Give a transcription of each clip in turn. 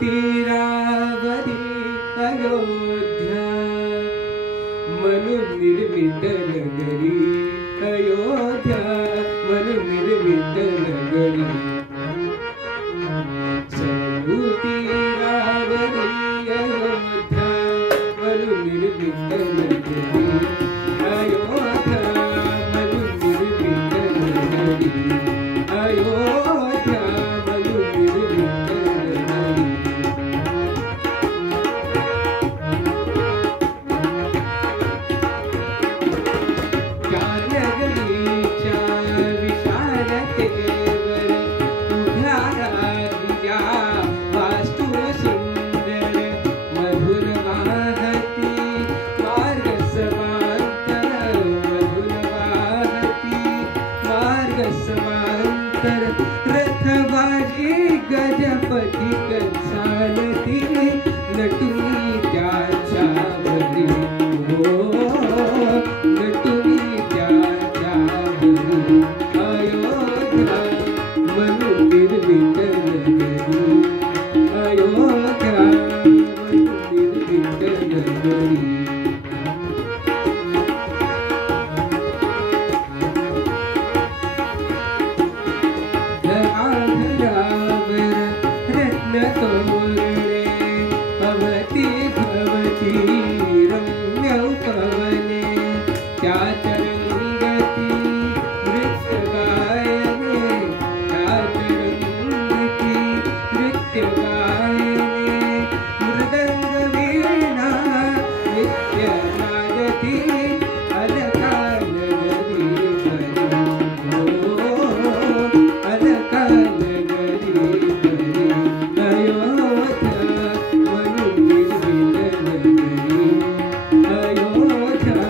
तीरावरी अयोध्या मनु निर्मित नगरी अयोध्या मनु निर्मित नगरी तीरावरी अयोध्या मनु निर्मित नगरी अयोध्या मनु निर्मित नगरी अयोध्या मनु निर्मित रथवाजी गजपती कंसालती नटुनी त्याच्यावरी हो नटुनी त्याच्यावरी अयोध्या मनु निर्मित नगरी अयोध्या मनु निर्मित नगरी भवती भवती रम्यौ पवने त्यात रंगती नृत्य गायने त्यात रंगती नृत्य गायने मृदंग वीणा नित्य नादती अलका नगरी परी हो अलका नगरी परी अयोध्या मनु निर्मित नगरी अयोध्या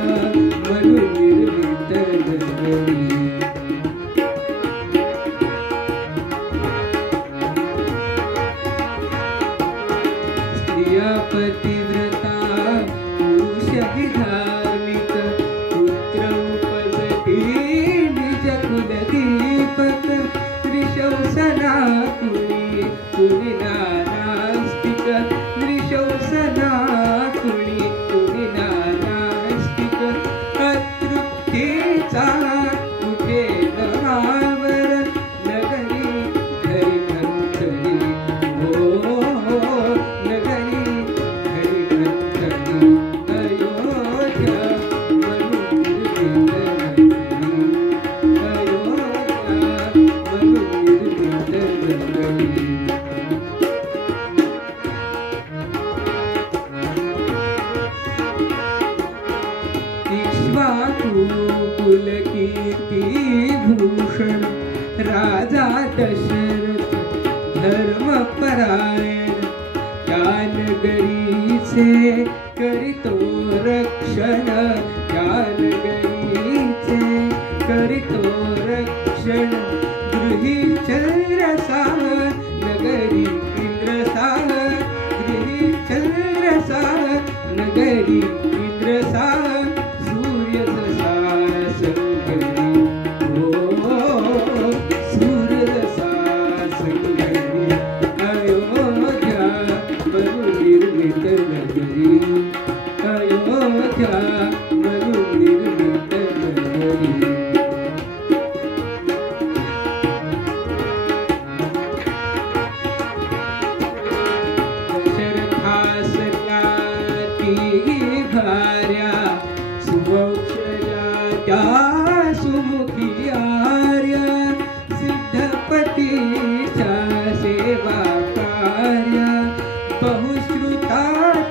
मनु निर्मित नगरी स्त्रिया पतिव्रता पुरुष धार्मिक पुत्र उपजती निज कुलदीपक त्रिशंसना कुणी कुणी नास्तिक त्रिशंसना कुणी कुणी नास्तिक अतृप्तीचा कुठे नवावर नगरी घरी खंतरी हो नगरी घरी खंतरी अयोध्या मनु निर्मित नगरी अयोध्या मनु निर्मित नगरी कुलकीर्ति भूषण राजा दशरथ धर्मपरायण त्या नगरीचे करितो रक्षण त्या नगरीचे करितो रक्षण गृही चंद्रसाह नगरी इंद्रसाह गृही चंद्रसाह नगरी इंद्रसाह सूर्य जसा संगरी हो सूर्य जसा संगरी अयोध्या मनु निर्मित नगरी अयोध्या मनु निर्मित नगरी दशरथासला ती भार्या सुवंशजा त्या सुमुखी आर्य सिद्धपतीच्या सेवा कार्य बहुश्रुता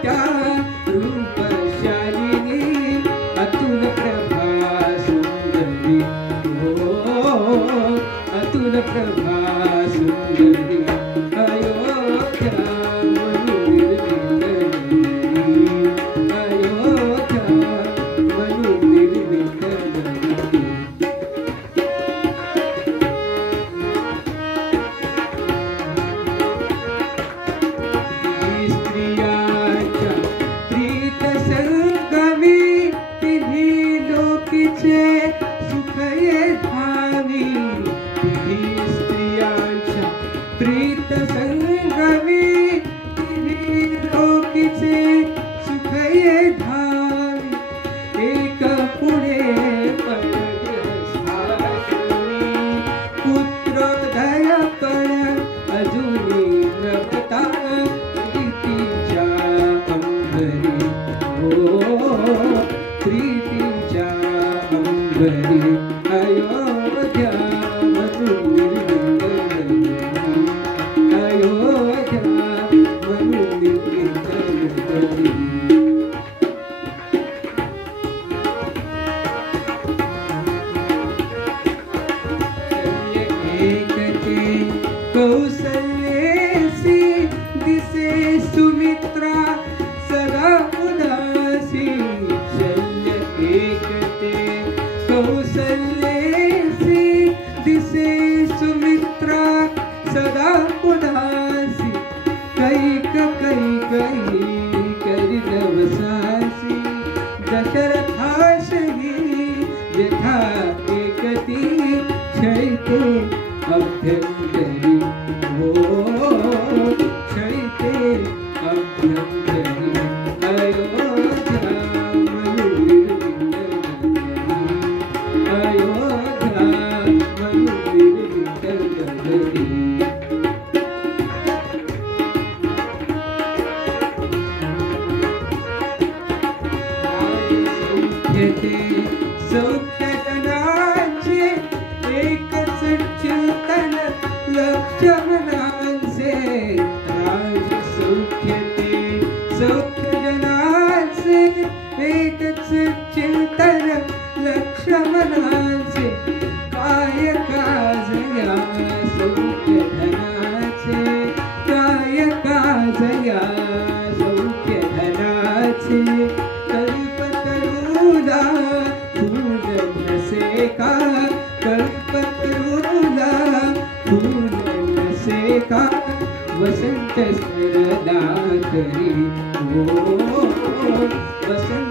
त्या रूपशालिनी अतुल प्रभा सुंदरी हो अतुल प्रभा सुंदरी अयोध्या मनु निर्मित नगरी अयोध्या मनु निर्मित नगरी स्त्रियाच्या प्रीत संगमी तिन्ही लोकीचे सुख ये धावी तिन्ही स्त्रियांच्या प्रीत संग संगमी तिन्ही लोकीचे सुख ये धावी एक पुढे पडले सासुनी पुत्रोदय पण अजूनी रमता प्रीतीच्या अंबरी हो प्रीतीच्या अंबरी अयोध्या अयोध्या एकते कौसल्येसी दिसे सुमित्रा सदा उदासी शल्य एकते कौसल्येसी दिसे सुमित्रा सदा उदासी कैक कैकई करी नवसासी दशरथासही यथा एकती क्षयते अभ्यंतरी हो क्षयते अभ्यंतरी अयोध्या अयोध्या मंदिर विठ्ठल सौख्यजनाचे एकच चिंतन लक्ष्मणांचे राज सौख्यते सौख्यजनाचे एकच चिंतन लक्ष्मणांचे काय काजया सौख्यधनाचे काय काजया सौख्यधनाचे कल्पतरुला फूल नसे का कल्पतरुला फूल नसे का वसंत सरदा करी हो वसंत